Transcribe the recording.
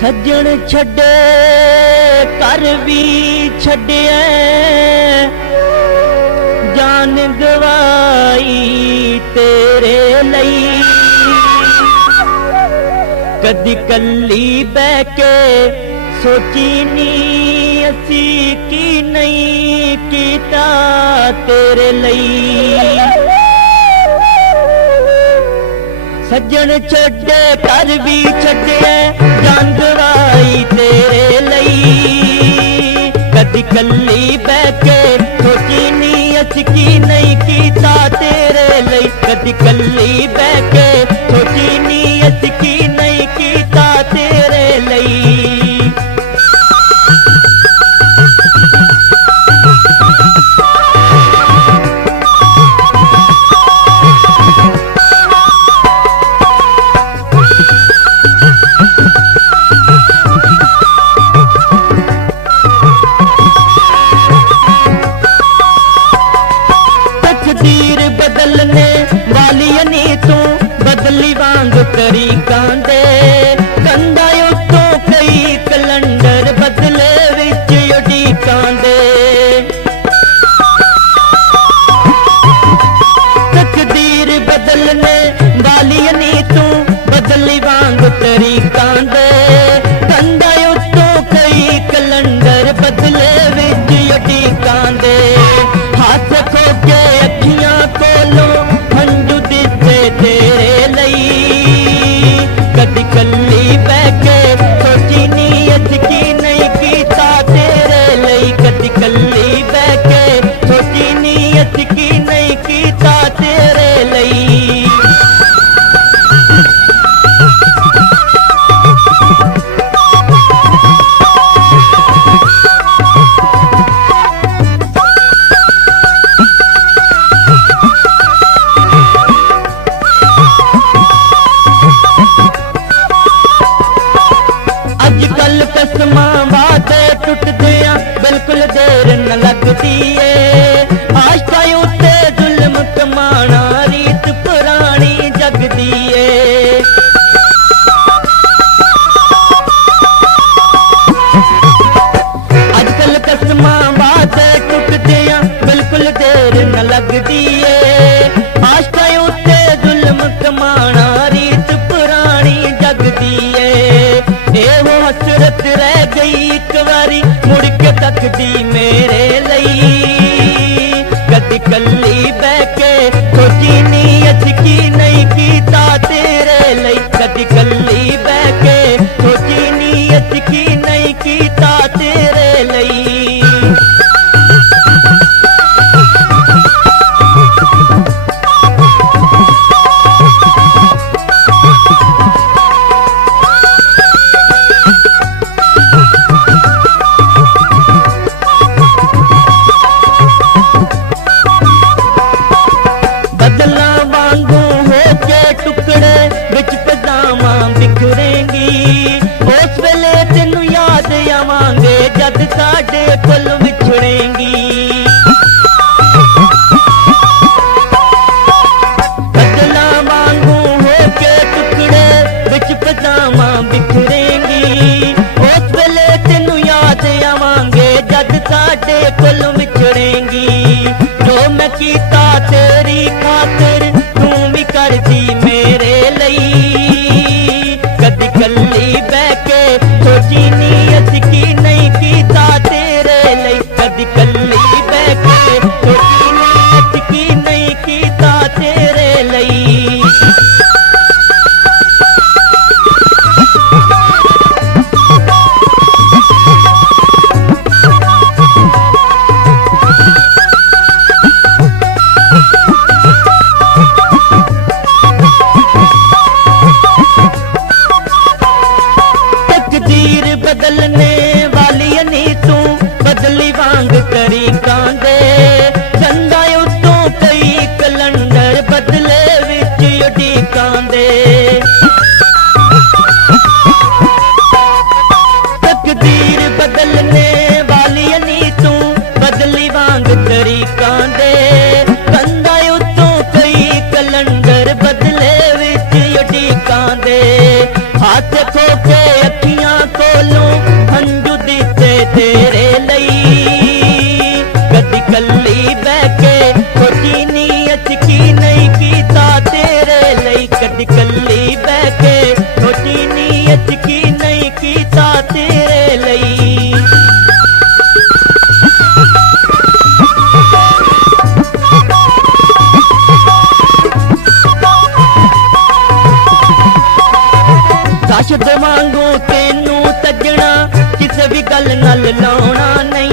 सज्जन छड्डे कर भी छड्डिया जान गवाई तेरे लई। कदी कल्ली बह के सोची नी असी की नहीं कीता तेरे लई। सज्जन छड्डे कर भी छड्डिया जान गवाई तेरे लई। कदी कल्ली बह के सोची नी असी की नहीं कीता तेरे लई। कदी कल्ली बह के सोची नी असी की नहीं कीता तेरे लई। तकदीर बदलने वाली नी तू बदली वांग तरीकां दे। कंधा उत्तों कई कलंडर बदले विच उडीकां दे। तकदीर बदलने वाली नी तू बदली वांग तरीकां दे। कंधा उत्तों कई कलंडर बदले विच उडीकां दे। हाथ खो के अखियां कोलों हंझू दिते तेरे लई। कदी कल्ली बह के सोची नी असी नहीं कीता तेरे लई। कदी कल्ली बह के सोची नी असी नहीं कीता तेरे लई। अजकल कसमां वादे टुटदियां बिल्कुल देर न लगदी ए। आशा उत्ते जुल्म कमाना रीत पुरानी जगदी ए। अजकल कसमां वादे टुटदियां बिल्कुल देर न लगदी ए। आशा उत्ते जुल्म कमाना रीत पुरानी जगदी ए। वो हसरत रह गई एक बारी मुड़ के तकदी मेरे लई। कदी कल्ली बह के सोची नी असी नहीं कीता तेरे लई। कदी कल्ली बह के सोची नी असी नहीं कीता तेरे लई। बदला वांगू हो के टुकड़े विच पजामा बिखरेंगी। उस वेले तेनू याद आवांगे जद साडे कोल विछड़ेंगी। बदला वांगू हो के टुकड़े विच पजामा बिखरेंगी। उस वेले तेनू याद आवांगे जद साडे कोल विछड़ेंगी। जो मैं कीता तेरी खातिर तू भी करदी मेरे लई। कदी कल्ली बह के सोची नी असी नहीं कीता तेरे ਮੁਰਸ਼ਦ ਵਾਂਗੂ ਤੈਨੂੰ ਸੱਜਣਾ ਕਿਸੇ ਵੀ ਗੱਲ ਨਾਲ ਲਾਉਣਾ ਨਹੀਂ।